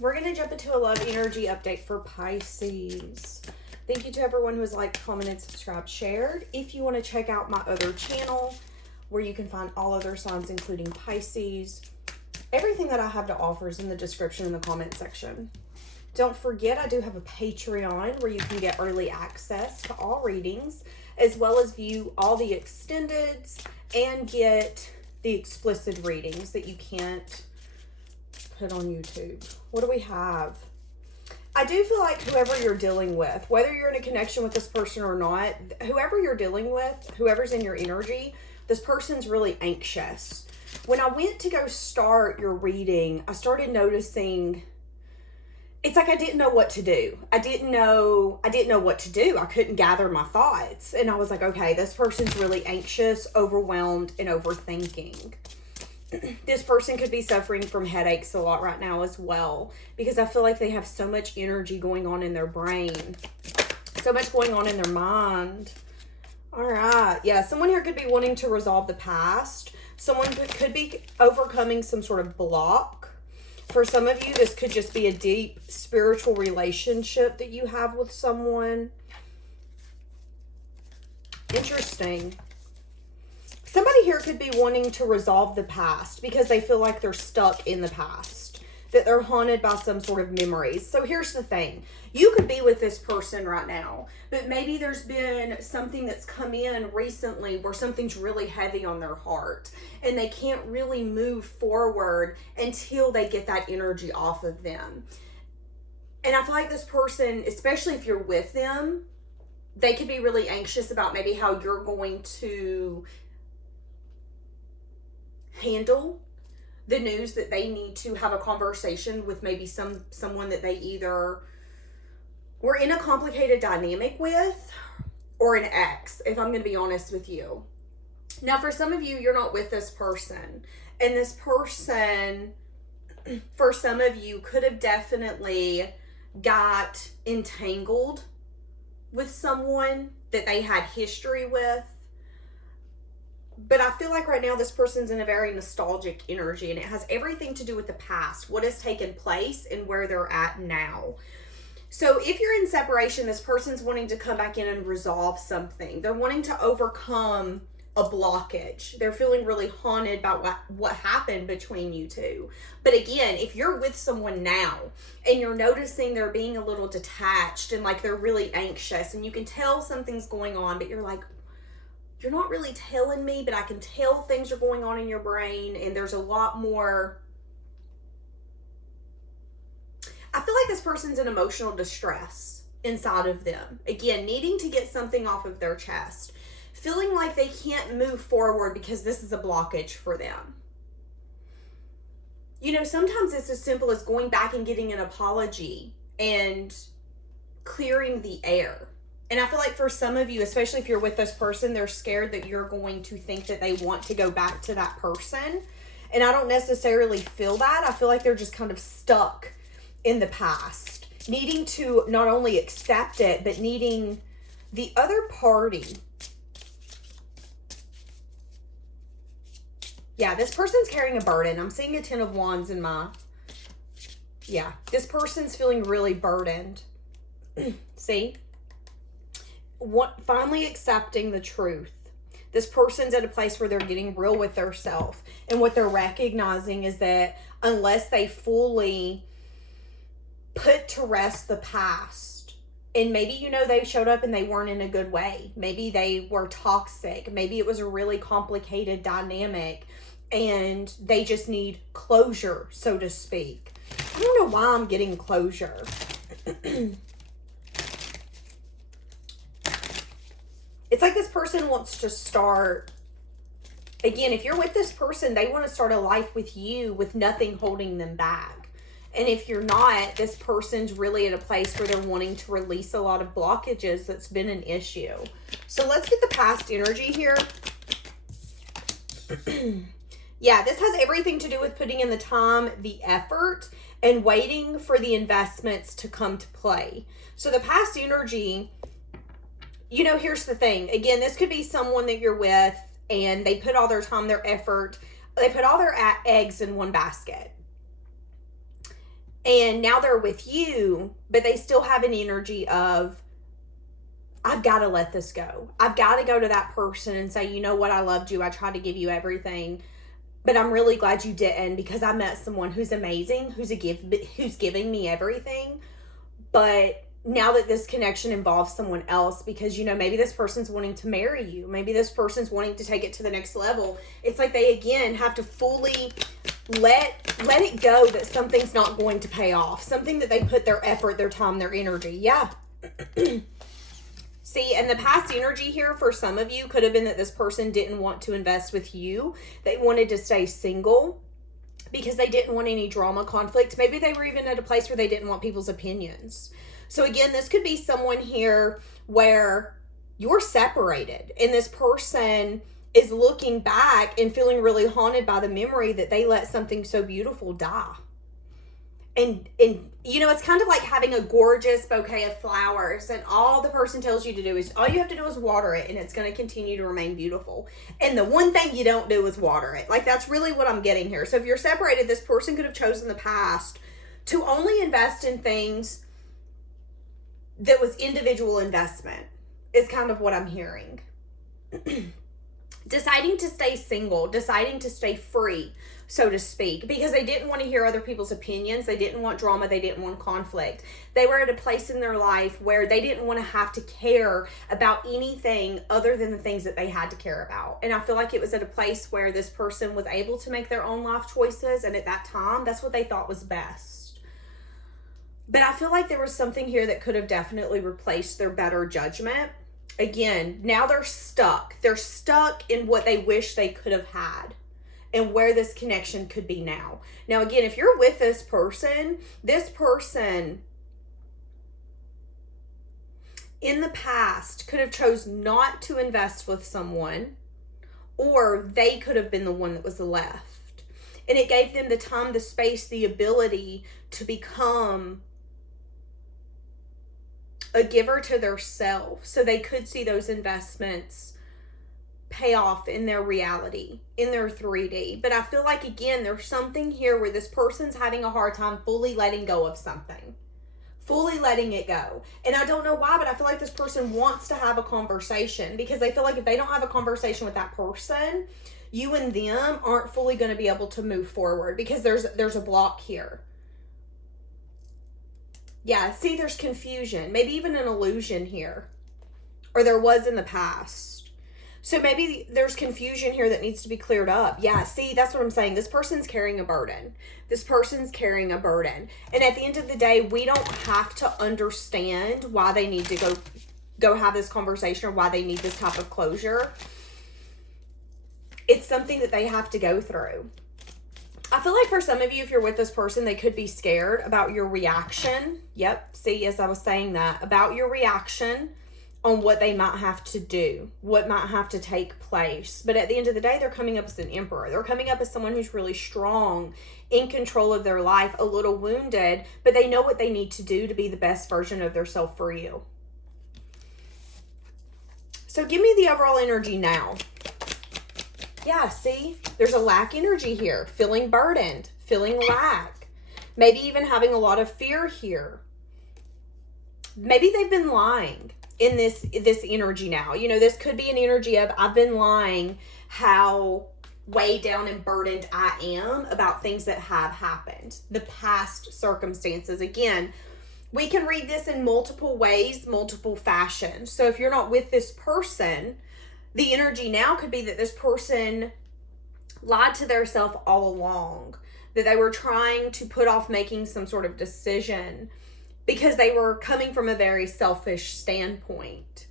we're going to jump into a love energy update for Pisces. Thank you to everyone who has liked, commented, subscribed, shared. If you want to check out my other channel where you can find all other signs, including Pisces, everything that I have to offer is in the description in the comment section. Don't forget, I do have a Patreon where you can get early access to all readings, as well as view all the extendeds and get the explicit readings that you can't put on YouTube. What do we have? I do feel like whoever you're dealing with, whether you're in a connection with this person or not, whoever you're dealing with, whoever's in your energy, this person's really anxious. When I went to go start your reading, I started noticing it's like I didn't know what to do. I didn't know what to do. I couldn't gather my thoughts. And I was like, okay, this person's really anxious, overwhelmed, and overthinking. This person could be suffering from headaches a lot right now as well, because I feel like they have so much energy going on in their brain, so much going on in their mind. All right. Yeah, someone here could be wanting to resolve the past. Someone could be overcoming some sort of block. For some of you, this could just be a deep spiritual relationship that you have with someone. Interesting. Somebody here could be wanting to resolve the past because they feel like they're stuck in the past, that they're haunted by some sort of memories. So here's the thing. You could be with this person right now, but maybe there's been something that's come in recently where something's really heavy on their heart and they can't really move forward until they get that energy off of them. And I feel like this person, especially if you're with them, they could be really anxious about maybe how you're going to handle the news that they need to have a conversation with maybe someone that they either were in a complicated dynamic with or an ex, if I'm going to be honest with you. Now, for some of you, you're not with this person. And this person, for some of you, could have definitely got entangled with someone that they had history with. But I feel like right now this person's in a very nostalgic energy, and it has everything to do with the past, what has taken place and where they're at now. So if you're in separation, this person's wanting to come back in and resolve something. They're wanting to overcome a blockage. They're feeling really haunted by what happened between you two. But again, if you're with someone now and you're noticing they're being a little detached and like they're really anxious and you can tell something's going on, but you're like, you're not really telling me, but I can tell things are going on in your brain and there's a lot more. I feel like this person's in emotional distress inside of them. Again, needing to get something off of their chest. Feeling like they can't move forward because this is a blockage for them. You know, sometimes it's as simple as going back and getting an apology and clearing the air. And I feel like for some of you, especially if you're with this person, they're scared that you're going to think that they want to go back to that person. And I don't necessarily feel that. I feel like they're just kind of stuck in the past, needing to not only accept it, but needing the other party. Yeah, this person's carrying a burden. I'm seeing a 10 of Wands in my... Yeah, this person's feeling really burdened. See? Finally accepting the truth. This person's at a place where they're getting real with themselves. And what they're recognizing is that unless they fully put to rest the past, and maybe, you know, they showed up and they weren't in a good way. Maybe they were toxic. Maybe it was a really complicated dynamic and they just need closure, so to speak. I don't know why I'm getting closure. It's like this person wants to start, again, if you're with this person, they want to start a life with you with nothing holding them back. And if you're not, this person's really at a place where they're wanting to release a lot of blockages that's been an issue. So let's get the past energy here. Yeah, this has everything to do with putting in the time, the effort, and waiting for the investments to come to play. So the past energy, you know, here's the thing. Again, this could be someone that you're with and they put all their time, their effort, they put all their eggs in one basket. And now they're with you, but they still have an energy of, I've got to let this go. I've got to go to that person and say, you know what, I loved you. I tried to give you everything, but I'm really glad you didn't, because I met someone who's amazing, who's giving me everything. But now that this connection involves someone else, because, you know, maybe this person's wanting to marry you. Maybe this person's wanting to take it to the next level. It's like they, again, have to fully let it go that something's not going to pay off. Something that they put their effort, their time, their energy. Yeah. See, and the past energy here for some of you could have been that this person didn't want to invest with you. They wanted to stay single because they didn't want any drama, conflict. Maybe they were even at a place where they didn't want people's opinions. So again, this could be someone here where you're separated and this person is looking back and feeling really haunted by the memory that they let something so beautiful die. And you know, it's kind of like having a gorgeous bouquet of flowers, and all the person tells you to do is, all you have to do is water it, and it's going to continue to remain beautiful. And the one thing you don't do is water it. Like, that's really what I'm getting here. So if you're separated, this person could have chosen the past to only invest in things that was individual investment, is kind of what I'm hearing. Deciding to stay single, deciding to stay free, so to speak, because they didn't want to hear other people's opinions. They didn't want drama. They didn't want conflict. They were at a place in their life where they didn't want to have to care about anything other than the things that they had to care about. And I feel like it was at a place where this person was able to make their own life choices. And at that time, that's what they thought was best. But I feel like there was something here that could have definitely replaced their better judgment. Again, now they're stuck. They're stuck in what they wish they could have had and where this connection could be now. Now, again, if you're with this person in the past could have chose not to invest with someone, or they could have been the one that was left. And it gave them the time, the space, the ability to become a giver to their self, so they could see those investments pay off in their reality, in their 3D. But I feel like, again, there's something here where this person's having a hard time fully letting go of something, fully letting it go. And I don't know why, but I feel like this person wants to have a conversation, because they feel like if they don't have a conversation with that person, you and them aren't fully going to be able to move forward, because there's a block here. Yeah, see, there's confusion, maybe even an illusion here, or there was in the past. So maybe there's confusion here that needs to be cleared up. Yeah, see, that's what I'm saying. This person's carrying a burden. This person's carrying a burden. And at the end of the day, we don't have to understand why they need to go have this conversation, or why they need this type of closure. It's something that they have to go through. I feel like for some of you, if you're with this person, they could be scared about your reaction. Yep, see, as I was saying that, about your reaction on what they might have to do, what might have to take place. But at the end of the day, they're coming up as an emperor. They're coming up as someone who's really strong, in control of their life, a little wounded, but they know what they need to do to be the best version of themselves for you. So give me the overall energy now. Yeah, see, there's a lack energy here, feeling burdened, feeling lack, maybe even having a lot of fear here. Maybe they've been lying in this energy now. You know, this could be an energy of, I've been lying how weighed down and burdened I am about things that have happened, the past circumstances. Again, we can read this in multiple ways, multiple fashions. So if you're not with this person, the energy now could be that this person lied to their self all along, that they were trying to put off making some sort of decision because they were coming from a very selfish standpoint.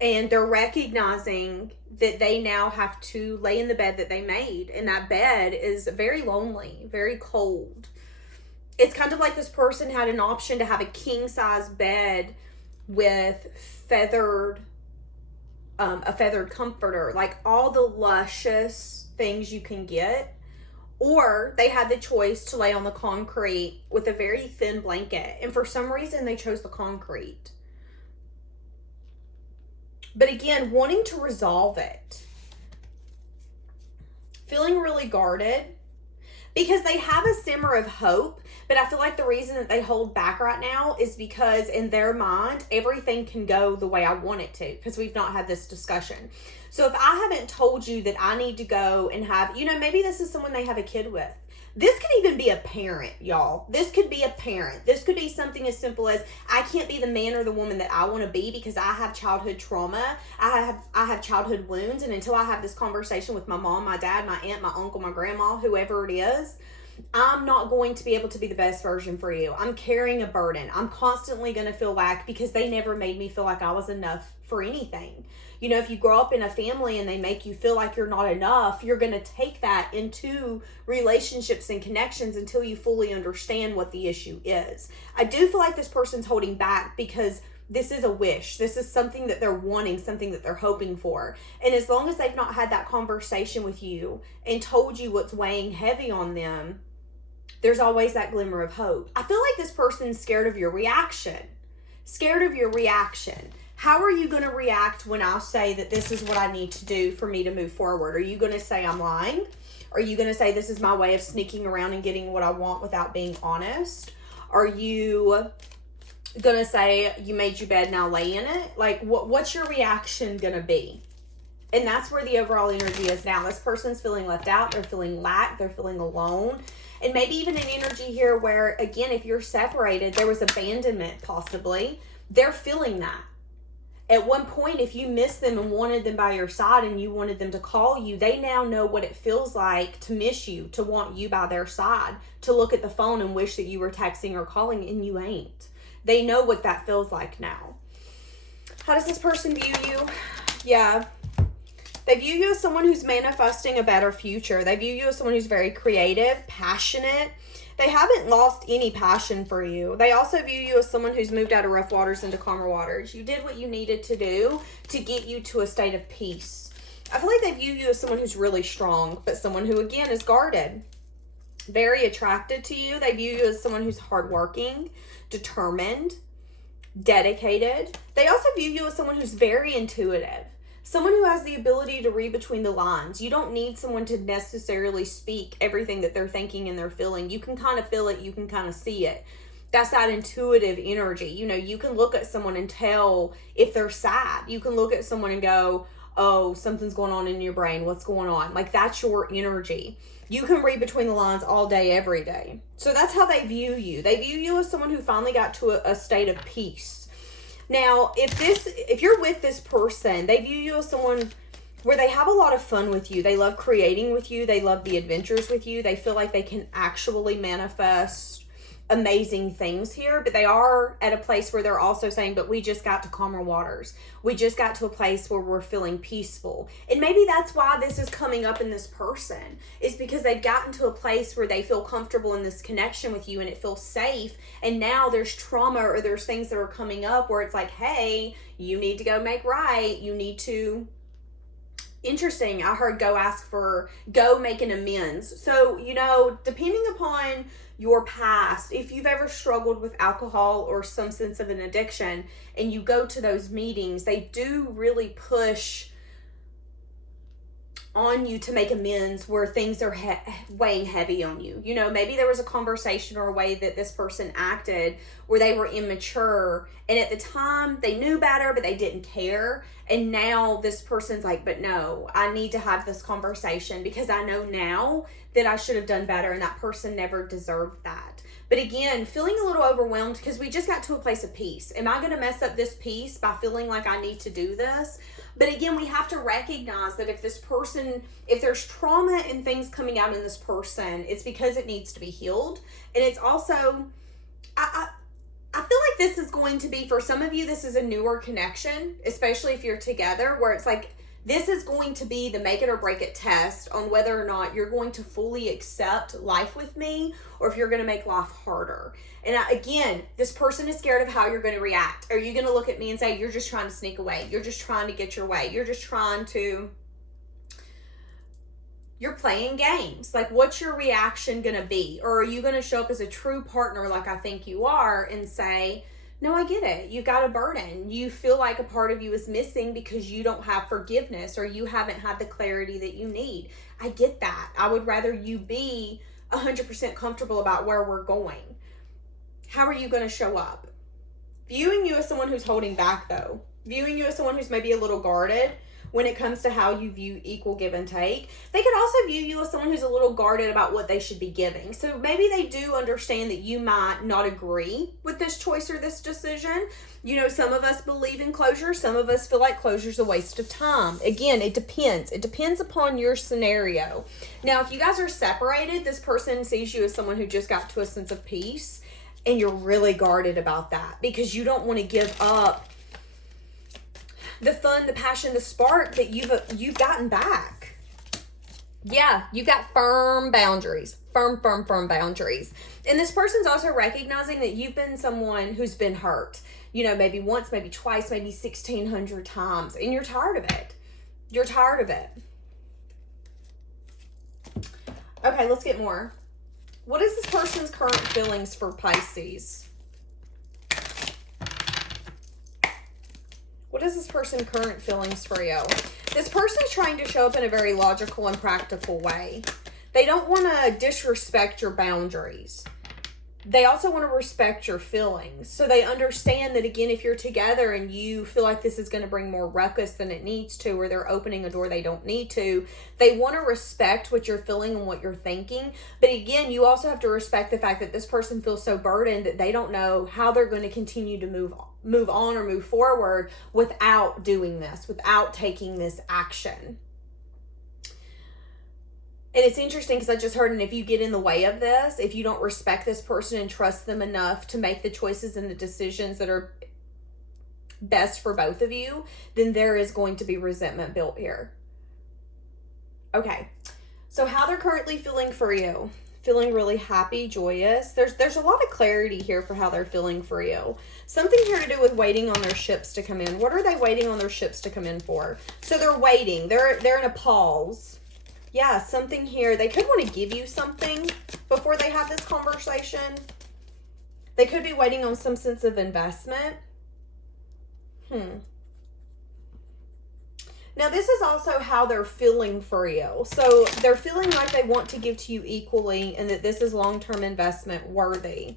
And they're recognizing that they now have to lay in the bed that they made. And that bed is very lonely, very cold. It's kind of like this person had an option to have a king-size bed with a feathered comforter, like all the luscious things you can get, or they had the choice to lay on the concrete with a very thin blanket. And for some reason, they chose the concrete. But again, wanting to resolve it, feeling really guarded, Because they have a simmer of hope, but I feel like the reason that they hold back right now is because in their mind, everything can go the way I want it to, because we've not had this discussion. So if I haven't told you that I need to go and have, maybe this is someone they have a kid with. This could even be a parent, y'all. This could be a parent. This could be something as simple as, I can't be the man or the woman that I want to be because I have childhood trauma. I have childhood wounds. And until I have this conversation with my mom, my dad, my aunt, my uncle, my grandma, whoever it is, I'm not going to be able to be the best version for you. I'm carrying a burden. I'm constantly going to feel lack because they never made me feel like I was enough for anything. If you grow up in a family and they make you feel like you're not enough, you're going to take that into relationships and connections until you fully understand what the issue is. I do feel like this person's holding back because this is a wish. This is something that they're wanting, something that they're hoping for. And as long as they've not had that conversation with you and told you what's weighing heavy on them, there's always that glimmer of hope. I feel like this person's scared of your reaction. Scared of your reaction. How are you going to react when I say that this is what I need to do for me to move forward? Are you going to say I'm lying? Are you going to say this is my way of sneaking around and getting what I want without being honest? Are you going to say you made your bed, now lay in it? Like, what's your reaction going to be? And that's where the overall energy is now. This person's feeling left out. They're feeling lack. They're feeling alone. And maybe even an energy here where, again, if you're separated, there was abandonment possibly. They're feeling that. At one point, if you missed them and wanted them by your side and you wanted them to call you, they now know what it feels like to miss you, to want you by their side, to look at the phone and wish that you were texting or calling, and you ain't. They know what that feels like now. How does this person view you? Yeah. They view you as someone who's manifesting a better future. They view you as someone who's very creative, passionate. They haven't lost any passion for you. They also view you as someone who's moved out of rough waters into calmer waters. You did what you needed to do to get you to a state of peace. I feel like they view you as someone who's really strong, but someone who, again, is guarded. Very attracted to you. They view you as someone who's hardworking, determined, dedicated. They also view you as someone who's very intuitive. Someone who has the ability to read between the lines. You don't need someone to necessarily speak everything that they're thinking and they're feeling. You can kind of feel it. You can kind of see it. That's that intuitive energy. You can look at someone and tell if they're sad. You can look at someone and go, oh, something's going on in your brain. What's going on? Like, that's your energy. You can read between the lines all day, every day. So that's how they view you. They view you as someone who finally got to a state of peace. Now, if you're with this person, they view you as someone where they have a lot of fun with you. They love creating with you. They love the adventures with you. They feel like they can actually manifest amazing things here, but they are at a place where they're also saying, but we just got to calmer waters. We just got to a place where we're feeling peaceful. And maybe that's why this is coming up in this person, is because they've gotten to a place where they feel comfortable in this connection with you and it feels safe. And now there's trauma or there's things that are coming up where it's like, hey, you need to go make right. You need to... Interesting. I heard go make an amends. So, depending upon your past, if you've ever struggled with alcohol or some sense of an addiction and you go to those meetings, they do really push on you to make amends where things are weighing heavy on you. Maybe there was a conversation or a way that this person acted where they were immature, and at the time they knew better, but they didn't care. And now this person's like, but no, I need to have this conversation because I know now that I should have done better, and that person never deserved that. But again, feeling a little overwhelmed because we just got to a place of peace. Am I going to mess up this peace by feeling like I need to do this? But again, we have to recognize that if there's trauma and things coming out in this person, it's because it needs to be healed. And it's also, I feel like this is going to be, for some of you, this is a newer connection, especially if you're together, where it's like, this is going to be the make it or break it test on whether or not you're going to fully accept life with me or if you're going to make life harder. And again, this person is scared of how you're going to react. Are you going to look at me and say, you're just trying to sneak away? You're just trying to get your way. You're playing games. Like, what's your reaction going to be? Or are you going to show up as a true partner like I think you are and say, no, I get it. You've got a burden. You feel like a part of you is missing because you don't have forgiveness or you haven't had the clarity that you need. I get that. I would rather you be 100% comfortable about where we're going. How are you going to show up? Viewing you as someone who's holding back, though. Viewing you as someone who's maybe a little guarded when it comes to how you view equal give and take. They could also view you as someone who's a little guarded about what they should be giving. So maybe they do understand that you might not agree with this choice or this decision. You know, some of us believe in closure. Some of us feel like closure's a waste of time. Again, it depends. It depends upon your scenario. Now, if you guys are separated, this person sees you as someone who just got to a sense of peace, and you're really guarded about that because you don't want to give up the fun, the passion, the spark that you've gotten back. Yeah, you've got firm boundaries. Firm boundaries. And this person's also recognizing that you've been someone who's been hurt. You know, maybe once, maybe twice, maybe 1,600 times. And you're tired of it. You're tired of it. Okay, let's get more. What is this person's current feelings for Pisces? What is this person's current feelings for you? This person's trying to show up in a very logical and practical way. They don't want to disrespect your boundaries. They also want to respect your feelings. So they understand that, again, if you're together and you feel like this is going to bring more ruckus than it needs to, or they're opening a door they don't need to, they want to respect what you're feeling and what you're thinking. But again, you also have to respect the fact that this person feels so burdened that they don't know how they're going to continue to move on or move forward without doing this, without taking this action. And it's interesting because I just heard, and if you get in the way of this, if you don't respect this person and trust them enough to make the choices and the decisions that are best for both of you, then there is going to be resentment built here. Okay, so how they're currently feeling for you. Feeling really happy, joyous. There's a lot of clarity here for how they're feeling for you. Something here to do with waiting on their ships to come in. What are they waiting on their ships to come in for? So they're waiting. They're in a pause. Yeah, something here. They could want to give you something before they have this conversation. They could be waiting on some sense of investment. Now, this is also how they're feeling for you. So they're feeling like they want to give to you equally and that this is long-term investment worthy.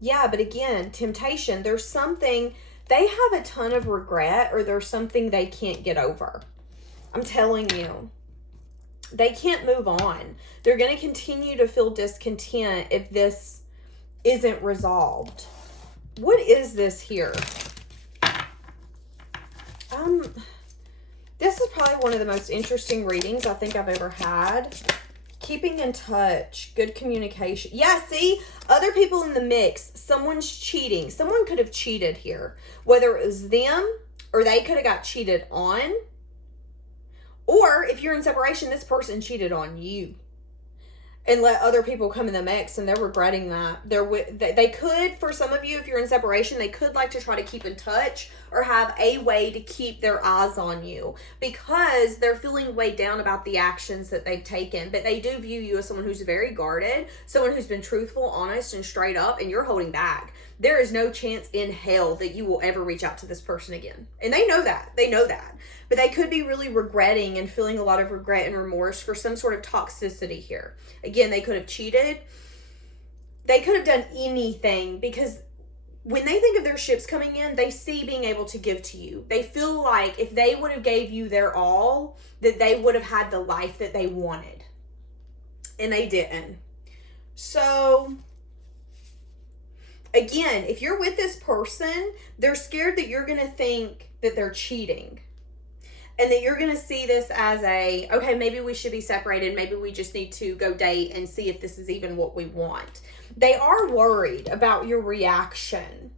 Yeah, but again, temptation. There's something, they have a ton of regret, or there's something they can't get over. I'm telling you. They can't move on. They're going to continue to feel discontent if this isn't resolved. What is this here? This is probably one of the most interesting readings I think I've ever had. Keeping in touch, good communication. Yeah, see, other people in the mix. Someone's cheating. Someone could have cheated here. Whether it was them or they could have got cheated on. Or if you're in separation, this person cheated on you and let other people come in the mix, and they're regretting that. They could, for some of you, if you're in separation, they could like to try to keep in touch or have a way to keep their eyes on you because they're feeling weighed down about the actions that they've taken. But they do view you as someone who's very guarded, someone who's been truthful, honest, and straight up, and you're holding back. There is no chance in hell that you will ever reach out to this person again. And they know that. They know that. But they could be really regretting and feeling a lot of regret and remorse for some sort of toxicity here. Again, they could have cheated. They could have done anything because when they think of their ships coming in, they see being able to give to you. They feel like if they would have gave you their all, that they would have had the life that they wanted. And they didn't. So again, if you're with this person, they're scared that you're going to think that they're cheating. And that you're going to see this as okay, maybe we should be separated. Maybe we just need to go date and see if this is even what we want. They are worried about your reaction.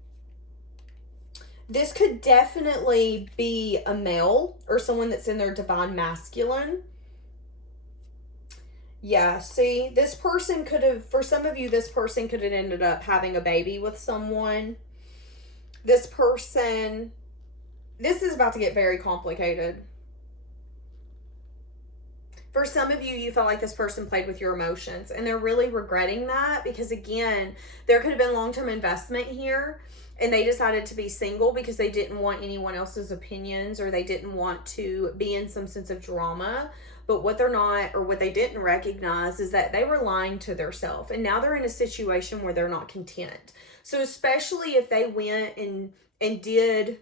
This could definitely be a male or someone that's in their divine masculine. Yeah, see, this person could have, for some of you, this person could have ended up having a baby with someone. This person, this is about to get very complicated. For some of you, you felt like this person played with your emotions, and they're really regretting that because, again, there could have been long-term investment here, and they decided to be single because they didn't want anyone else's opinions or they didn't want to be in some sense of drama. But what they're not, or what they didn't recognize, is that they were lying to themselves. And now they're in a situation where they're not content. So especially if they went and did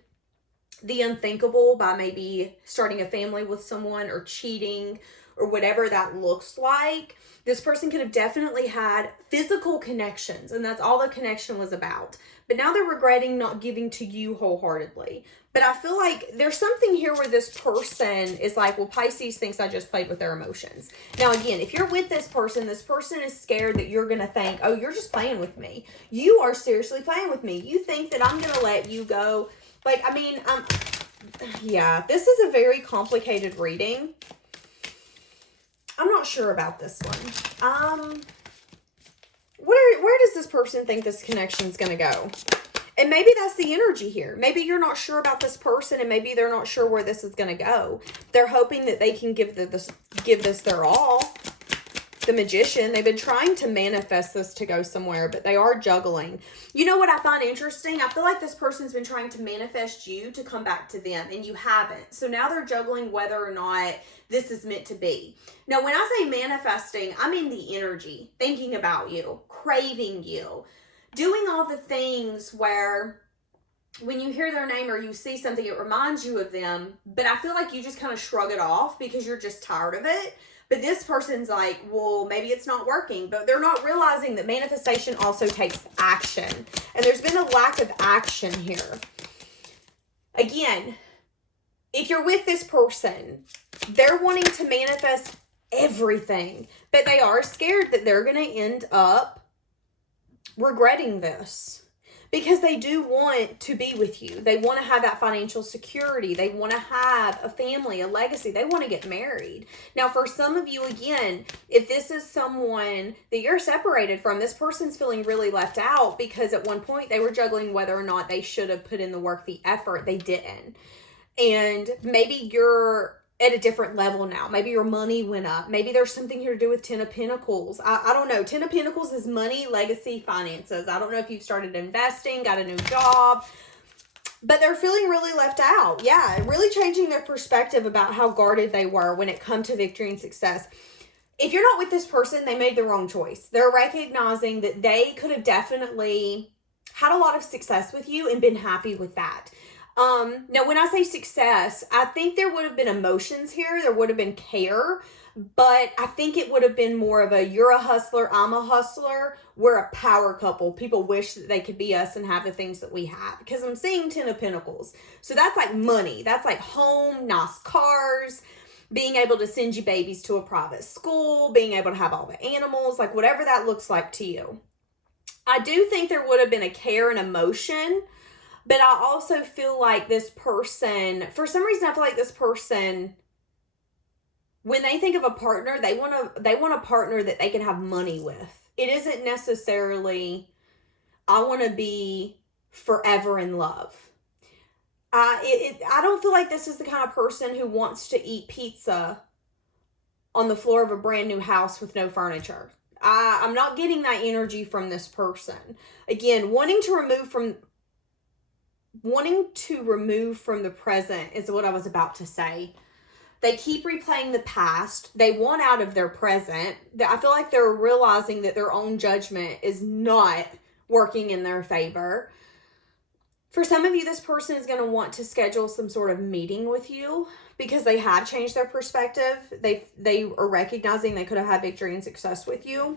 the unthinkable by maybe starting a family with someone or cheating or whatever that looks like, this person could have definitely had physical connections, and that's all the connection was about. But now they're regretting not giving to you wholeheartedly. But I feel like there's something here where this person is like, well, Pisces thinks I just played with their emotions. Now, again, if you're with this person is scared that you're going to think, oh, you're just playing with me. You are seriously playing with me. You think that I'm going to let you go. Like, I mean, yeah, this is a very complicated reading. I'm not sure about this one. Where does this person think this connection is going to go? And maybe that's the energy here. Maybe you're not sure about this person, and maybe they're not sure where this is going to go. They're hoping that they can give this their all. The Magician, they've been trying to manifest this to go somewhere, but they are juggling. You know what I find interesting? I feel like this person's been trying to manifest you to come back to them, and you haven't. So now they're juggling whether or not this is meant to be. Now, when I say manifesting, I mean the energy, thinking about you, craving you, doing all the things where when you hear their name or you see something, it reminds you of them, but I feel like you just kind of shrug it off because you're just tired of it. But this person's like, well, maybe it's not working. But they're not realizing that manifestation also takes action. And there's been a lack of action here. Again, if you're with this person, they're wanting to manifest everything. But they are scared that they're going to end up regretting this. Because they do want to be with you. They want to have that financial security. They want to have a family, a legacy. They want to get married. Now, for some of you, again, if this is someone that you're separated from, this person's feeling really left out because at one point they were juggling whether or not they should have put in the work, the effort. They didn't. And maybe you're at a different level now. Maybe your money went up. Maybe there's something here to do with Ten of Pentacles. I don't know. Ten of Pentacles is money, legacy, finances. I don't know if you've started investing, got a new job, but they're feeling really left out. Yeah, really changing their perspective about how guarded they were when it comes to victory and success. If you're not with this person, they made the wrong choice. They're recognizing that they could have definitely had a lot of success with you and been happy with that. Now, when I say success, I think there would have been emotions here. There would have been care, but I think it would have been more of a, you're a hustler, I'm a hustler. We're a power couple. People wish that they could be us and have the things that we have, because I'm seeing Ten of Pentacles. So that's like money. That's like home, nice cars, being able to send you babies to a private school, being able to have all the animals, like whatever that looks like to you. I do think there would have been a care and emotion. But I also feel like this person, for some reason, I feel like this person, when they think of a partner, they want a partner that they can have money with. It isn't necessarily, I want to be forever in love. I don't feel like this is the kind of person who wants to eat pizza on the floor of a brand new house with no furniture. I'm not getting that energy from this person. Again, wanting to remove from the present is what I was about to say. They keep replaying the past. They want out of their present. I feel like they're realizing that their own judgment is not working in their favor. For some of you, this person is going to want to schedule some sort of meeting with you because they have changed their perspective. They are recognizing they could have had victory and success with you.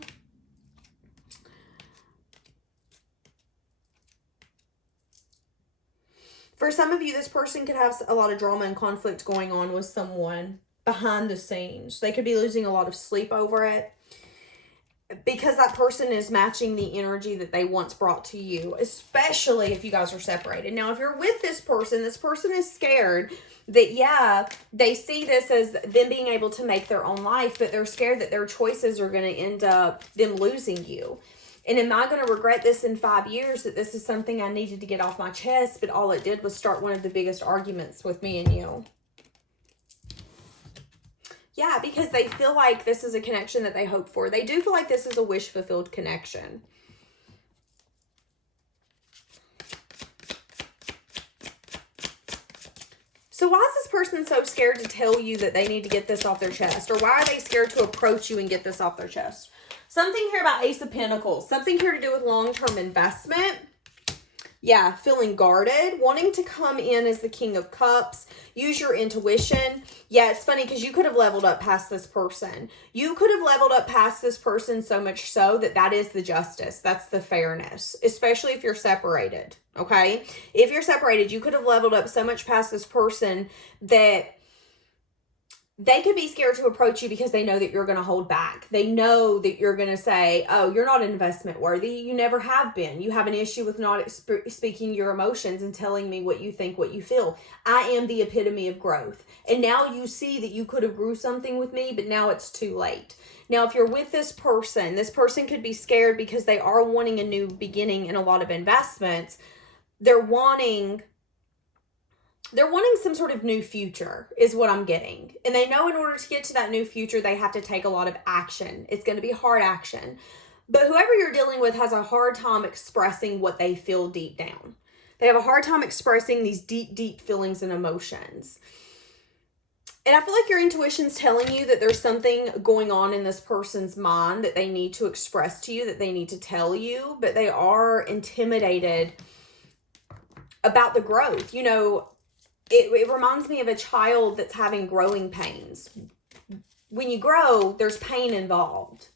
For some of you, this person could have a lot of drama and conflict going on with someone behind the scenes. They could be losing a lot of sleep over it because that person is matching the energy that they once brought to you, especially if you guys are separated. Now, if you're with this person is scared that, yeah, they see this as them being able to make their own life, but they're scared that their choices are going to end up them losing you. And am I going to regret this in 5 years, that this is something I needed to get off my chest, but all it did was start one of the biggest arguments with me and you? Yeah, because they feel like this is a connection that they hope for. They do feel like this is a wish-fulfilled connection. So why is this person so scared to tell you that they need to get this off their chest? Or why are they scared to approach you and get this off their chest? Something here about Ace of Pentacles. Something here to do with long-term investment. Yeah, feeling guarded, wanting to come in as the King of Cups, use your intuition. Yeah, it's funny because you could have leveled up past this person. You could have leveled up past this person so much so that that is the justice. That's the fairness, especially if you're separated, okay? If you're separated, you could have leveled up so much past this person that they could be scared to approach you because they know that you're going to hold back. They know that you're going to say, oh, you're not investment worthy. You never have been. You have an issue with not speaking your emotions and telling me what you think, what you feel. I am the epitome of growth. And now you see that you could have grew something with me, but now it's too late. Now, if you're with this person could be scared because they are wanting a new beginning and a lot of investments. They're wanting some sort of new future is what I'm getting. And they know in order to get to that new future, they have to take a lot of action. It's going to be hard action. But whoever you're dealing with has a hard time expressing what they feel deep down. They have a hard time expressing these deep, deep feelings and emotions. And I feel like your intuition's telling you that there's something going on in this person's mind that they need to express to you, that they need to tell you, but they are intimidated about the growth. You know, it reminds me of a child that's having growing pains. When you grow, there's pain involved.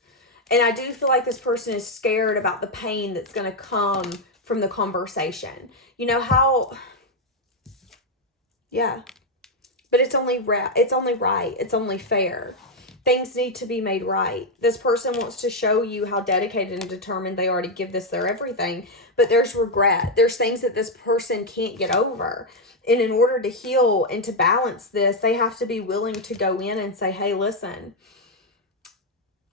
And I do feel like this person is scared about the pain that's going to come from the conversation. You know how, yeah. But it's only right. It's only fair. Things need to be made right. This person wants to show you how dedicated and determined they are to give this their everything. But there's regret. There's things that this person can't get over. And in order to heal and to balance this, they have to be willing to go in and say, hey, listen,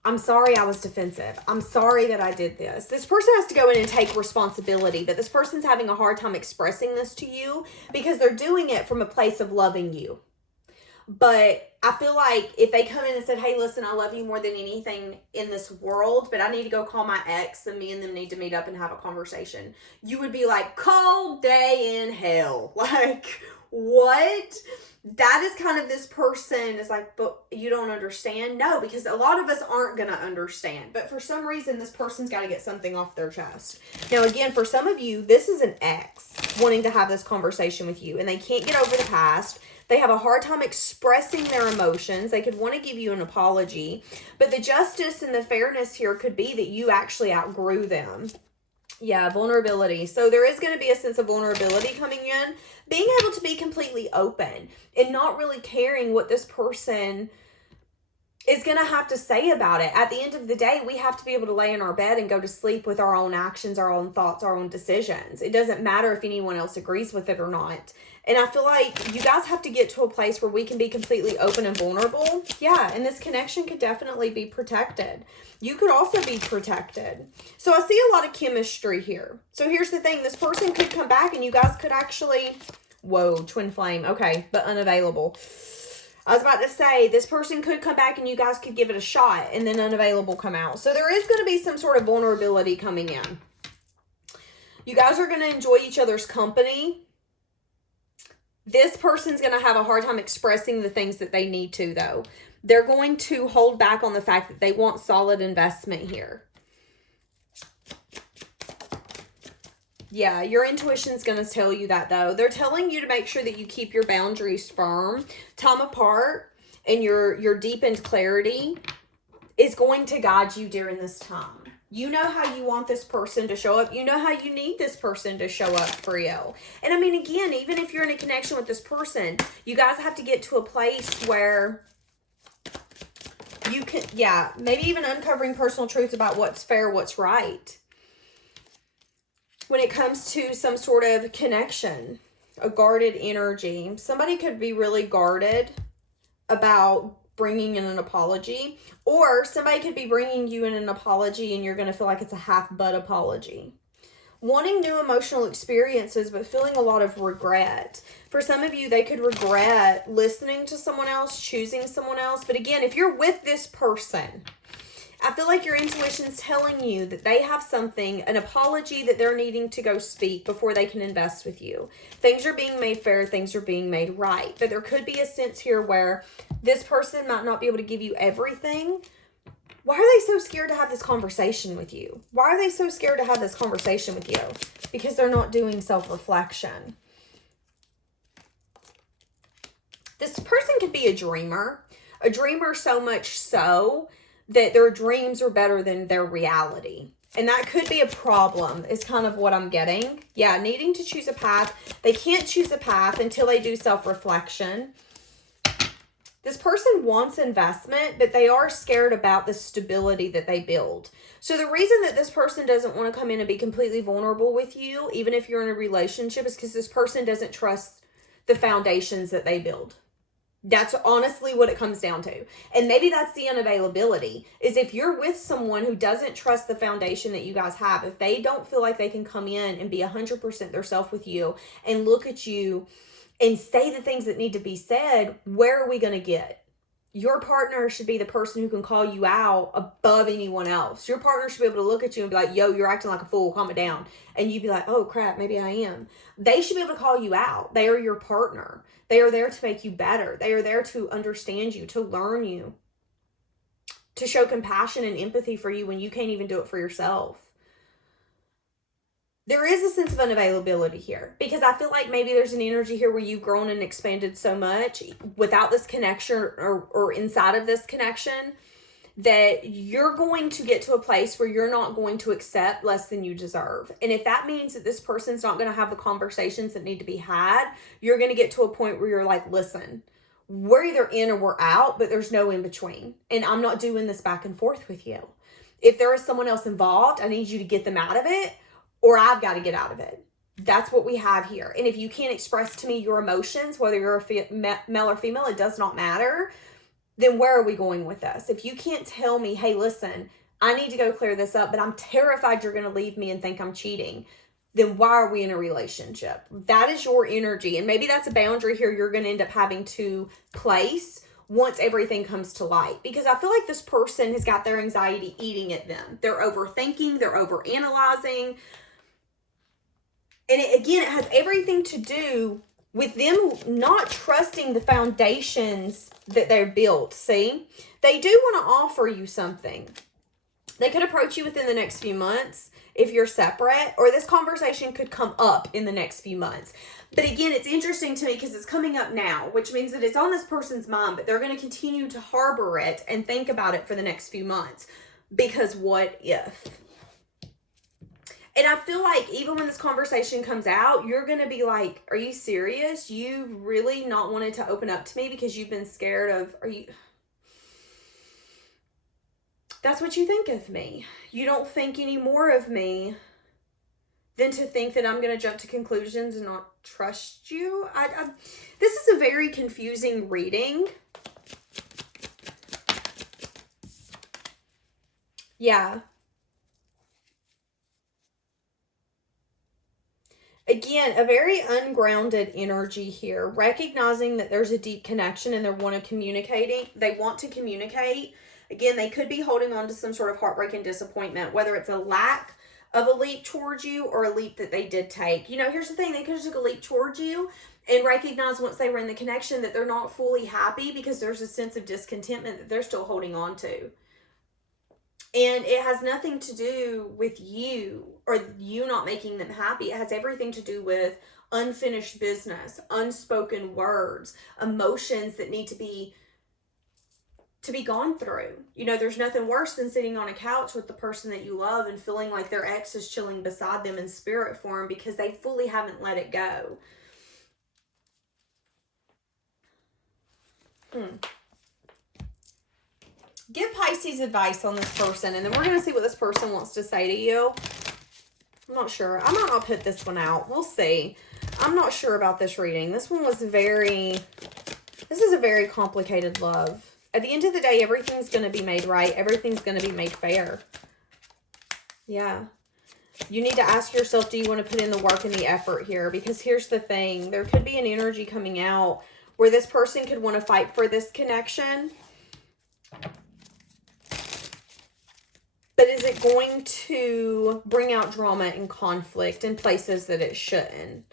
I'm sorry I was defensive. I'm sorry that I did this. This person has to go in and take responsibility. But this person's having a hard time expressing this to you because they're doing it from a place of loving you. But I feel like if they come in and said, hey, listen, I love you more than anything in this world, but I need to go call my ex and me and them need to meet up and have a conversation. You would be like, cold day in hell. Like, what? That is kind of this person is like, but you don't understand? No, because a lot of us aren't going to understand. But for some reason, this person's got to get something off their chest. Now, again, for some of you, this is an ex wanting to have this conversation with you and they can't get over the past. They have a hard time expressing their emotions. They could want to give you an apology. But the justice and the fairness here could be that you actually outgrew them. Yeah, vulnerability. So there is going to be a sense of vulnerability coming in. Being able to be completely open and not really caring what this person is going to have to say about it. At the end of the day, we have to be able to lay in our bed and go to sleep with our own actions, our own thoughts, our own decisions. It doesn't matter if anyone else agrees with it or not. And I feel like you guys have to get to a place where we can be completely open and vulnerable. Yeah, and this connection could definitely be protected. You could also be protected. So I see a lot of chemistry here. So here's the thing. This person could come back and you guys could actually... Whoa, twin flame. Okay, but unavailable. I was about to say, this person could come back and you guys could give it a shot and then unavailable come out. So there is going to be some sort of vulnerability coming in. You guys are going to enjoy each other's company. This person's going to have a hard time expressing the things that they need to, though. They're going to hold back on the fact that they want solid investment here. Yeah, your intuition's going to tell you that, though. They're telling you to make sure that you keep your boundaries firm. Time apart and your deepened clarity is going to guide you during this time. You know how you want this person to show up. You know how you need this person to show up for you. And I mean, again, even if you're in a connection with this person, you guys have to get to a place where you can, yeah, maybe even uncovering personal truths about what's fair, what's right. When it comes to some sort of connection, a guarded energy, somebody could be really guarded about bringing in an apology, or somebody could be bringing you in an apology and you're going to feel like it's a half-butt apology. Wanting new emotional experiences, but feeling a lot of regret. For some of you, they could regret listening to someone else, choosing someone else. But again, if you're with this person I feel like your intuition's telling you that they have something, an apology that they're needing to go speak before they can invest with you. Things are being made fair, things are being made right. But there could be a sense here where this person might not be able to give you everything. Why are they so scared to have this conversation with you? Why are they so scared to have this conversation with you? Because they're not doing self-reflection. This person could be a dreamer so much so that their dreams are better than their reality. And that could be a problem, is kind of what I'm getting. Yeah, needing to choose a path. They can't choose a path until they do self-reflection. This person wants investment, but they are scared about the stability that they build. So the reason that this person doesn't want to come in and be completely vulnerable with you, even if you're in a relationship, is because this person doesn't trust the foundations that they build. That's honestly what it comes down to. And maybe that's the unavailability, is if you're with someone who doesn't trust the foundation that you guys have, if they don't feel like they can come in and be 100% their self with you and look at you and say the things that need to be said, where are we going to get? Your partner should be the person who can call you out above anyone else. Your partner should be able to look at you and be like, yo, you're acting like a fool, calm it down. And you'd be like, oh crap, maybe I am. They should be able to call you out. They are your partner. They are there to make you better. They are there to understand you, to learn you, to show compassion and empathy for you when you can't even do it for yourself. There is a sense of unavailability here, because I feel like maybe there's an energy here where you've grown and expanded so much without this connection or inside of this connection that you're going to get to a place where you're not going to accept less than you deserve. And if that means that this person's not going to have the conversations that need to be had, you're going to get to a point where you're like, listen, we're either in or we're out, but there's no in between. And I'm not doing this back and forth with you. If there is someone else involved, I need you to get them out of it, or I've got to get out of it. That's what we have here. And if you can't express to me your emotions, whether you're a male or female, it does not matter. Then where are we going with this? If you can't tell me, hey, listen, I need to go clear this up, but I'm terrified you're going to leave me and think I'm cheating, then why are we in a relationship? That is your energy. And maybe that's a boundary here you're going to end up having to place once everything comes to light. Because I feel like this person has got their anxiety eating at them. They're overthinking, they're overanalyzing. And it has everything to do with them not trusting the foundations that they're built. See, they do want to offer you something. They could approach you within the next few months if you're separate, or this conversation could come up in the next few months. But again, it's interesting to me because it's coming up now, which means that it's on this person's mind, but they're going to continue to harbor it and think about it for the next few months. Because what if? And I feel like even when this conversation comes out, you're going to be like, are you serious? You really not wanted to open up to me because you've been scared of, that's what you think of me. You don't think any more of me than to think that I'm going to jump to conclusions and not trust you. This is a very confusing reading. Yeah. Again, a very ungrounded energy here, recognizing that there's a deep connection and they want to communicate. Again, they could be holding on to some sort of heartbreak and disappointment, whether it's a lack of a leap towards you or a leap that they did take. You know, here's the thing. They could have took a leap towards you and recognize once they were in the connection that they're not fully happy because there's a sense of discontentment that they're still holding on to. And it has nothing to do with you or you not making them happy. It has everything to do with unfinished business, unspoken words, emotions that need to be gone through. You know, there's nothing worse than sitting on a couch with the person that you love and feeling like their ex is chilling beside them in spirit form because they fully haven't let it go. Give Pisces advice on this person, and then we're going to see what this person wants to say to you. I'm not sure. I might not put this one out. We'll see. I'm not sure about this reading. This one was this is a very complicated love. At the end of the day, everything's going to be made right. Everything's going to be made fair. Yeah. You need to ask yourself, do you want to put in the work and the effort here? Because here's the thing. There could be an energy coming out where this person could want to fight for this connection. going to bring out drama and conflict in places that it shouldn't?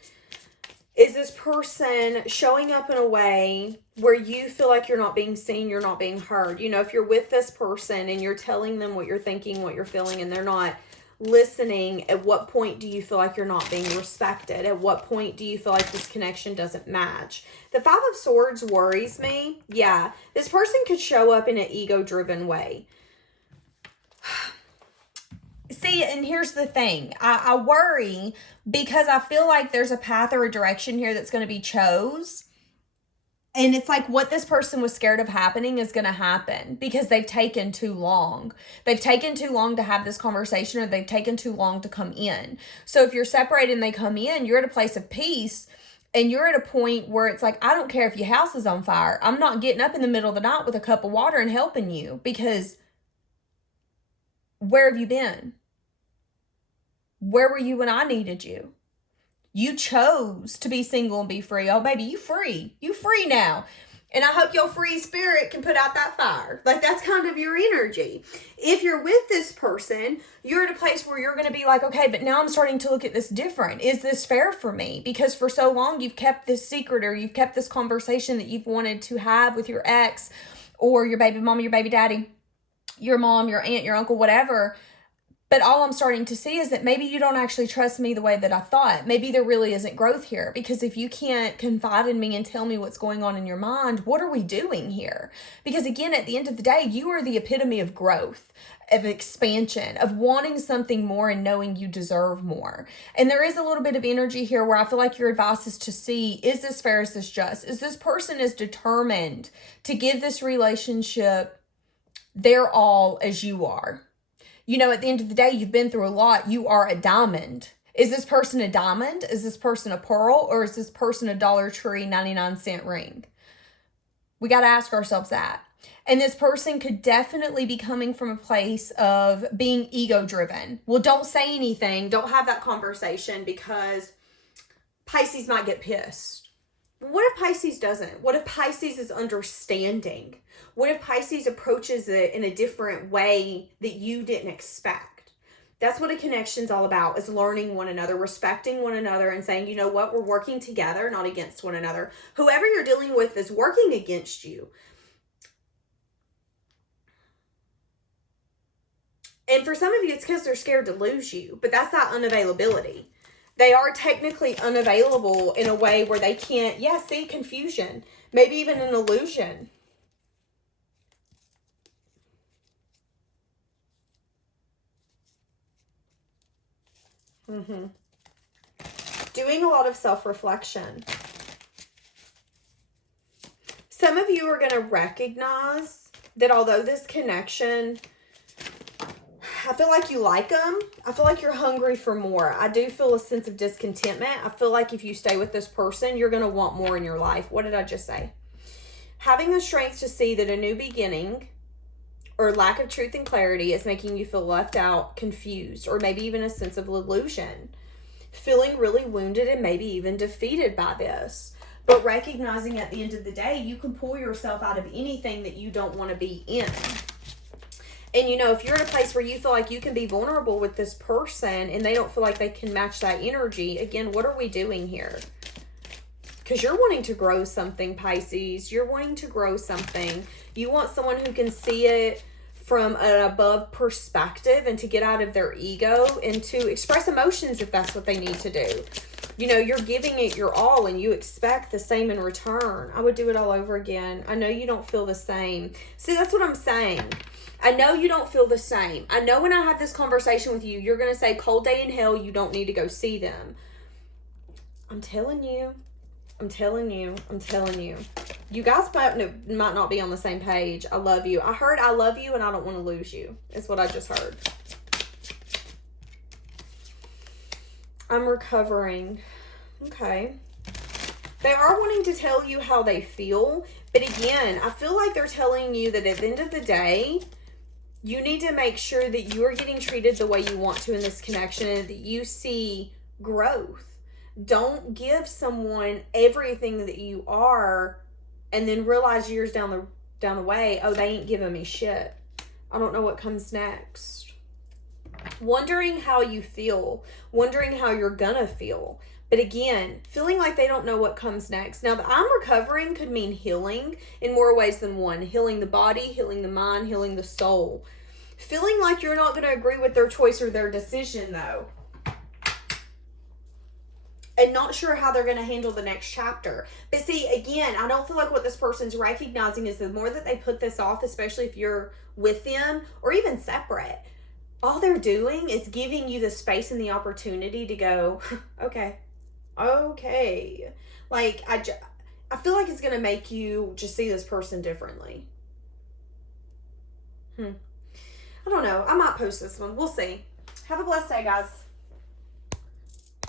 Is this person showing up in a way where you feel like you're not being seen, you're not being heard? You know, if you're with this person and you're telling them what you're thinking, what you're feeling, and they're not listening, at what point do you feel like you're not being respected? At what point do you feel like this connection doesn't match? The Five of Swords worries me. Yeah, this person could show up in an ego-driven way. See, and here's the thing. I worry because I feel like there's a path or a direction here that's going to be chose. And it's like what this person was scared of happening is going to happen because they've taken too long. They've taken too long to have this conversation, or they've taken too long to come in. So if you're separated and they come in, you're at a place of peace, and you're at a point where it's like, I don't care if your house is on fire. I'm not getting up in the middle of the night with a cup of water and helping you, because where have you been? Where were you when I needed you? You chose to be single and be free. Oh, baby, you free. You free now. And I hope your free spirit can put out that fire. Like, that's kind of your energy. If you're with this person, you're at a place where you're going to be like, okay, but now I'm starting to look at this different. Is this fair for me? Because for so long, you've kept this secret, or you've kept this conversation that you've wanted to have with your ex, or your baby mama, your baby daddy, your mom, your aunt, your uncle, whatever. But all I'm starting to see is that maybe you don't actually trust me the way that I thought. Maybe there really isn't growth here, because if you can't confide in me and tell me what's going on in your mind, what are we doing here? Because again, at the end of the day, you are the epitome of growth, of expansion, of wanting something more and knowing you deserve more. And there is a little bit of energy here where I feel like your advice is to see, is this fair? Is this just? Is this person is determined to give this relationship their all as you are? You know, at the end of the day, you've been through a lot. You are a diamond. Is this person a diamond? Is this person a pearl? Or is this person a Dollar Tree 99-cent ring? We got to ask ourselves that. And this person could definitely be coming from a place of being ego-driven. Well, don't say anything. Don't have that conversation, because Pisces might get pissed. What if Pisces doesn't? What if Pisces is understanding? What if Pisces approaches it in a different way that you didn't expect? That's what a connection's all about, is learning one another, respecting one another, and saying, you know what, we're working together, not against one another. Whoever you're dealing with is working against you. And for some of you, it's because they're scared to lose you, but that's not unavailability. They are technically unavailable in a way where they can't, see confusion, maybe even an illusion. Doing a lot of self-reflection. Some of you are going to recognize that although this connection, I feel like you like them. I feel like you're hungry for more. I do feel a sense of discontentment. I feel like if you stay with this person, you're going to want more in your life. What did I just say? Having the strength to see that a new beginning or lack of truth and clarity is making you feel left out, confused, or maybe even a sense of illusion. Feeling really wounded and maybe even defeated by this. But recognizing at the end of the day, you can pull yourself out of anything that you don't want to be in. And, you know, if you're in a place where you feel like you can be vulnerable with this person and they don't feel like they can match that energy, again, what are we doing here? Because you're wanting to grow something, Pisces. You're wanting to grow something. You want someone who can see it from an above perspective and to get out of their ego and to express emotions if that's what they need to do. You know, you're giving it your all and you expect the same in return. I would do it all over again. I know you don't feel the same. See, that's what I'm saying. I know you don't feel the same. I know when I have this conversation with you, you're going to say, cold day in hell, you don't need to go see them. I'm telling you. I'm telling you. I'm telling you. You guys might not be on the same page. I love you. I heard I love you and I don't want to lose you. Is what I just heard. I'm recovering. Okay. They are wanting to tell you how they feel. But again, I feel like they're telling you that at the end of the day, you need to make sure that you're getting treated the way you want to in this connection and that you see growth. Don't give someone everything that you are and then realize years down the way, oh, they ain't giving me shit. I don't know what comes next. Wondering how you feel, wondering how you're gonna feel. But again, feeling like they don't know what comes next. Now, the I'm recovering could mean healing in more ways than one. Healing the body, healing the mind, healing the soul. Feeling like you're not going to agree with their choice or their decision, though. And not sure how they're going to handle the next chapter. But see, again, I don't feel like what this person's recognizing is the more that they put this off, especially if you're with them or even separate, all they're doing is giving you the space and the opportunity to go, okay. Like, I feel like it's going to make you just see this person differently. I don't know. I might post this one. We'll see. Have a blessed day, guys.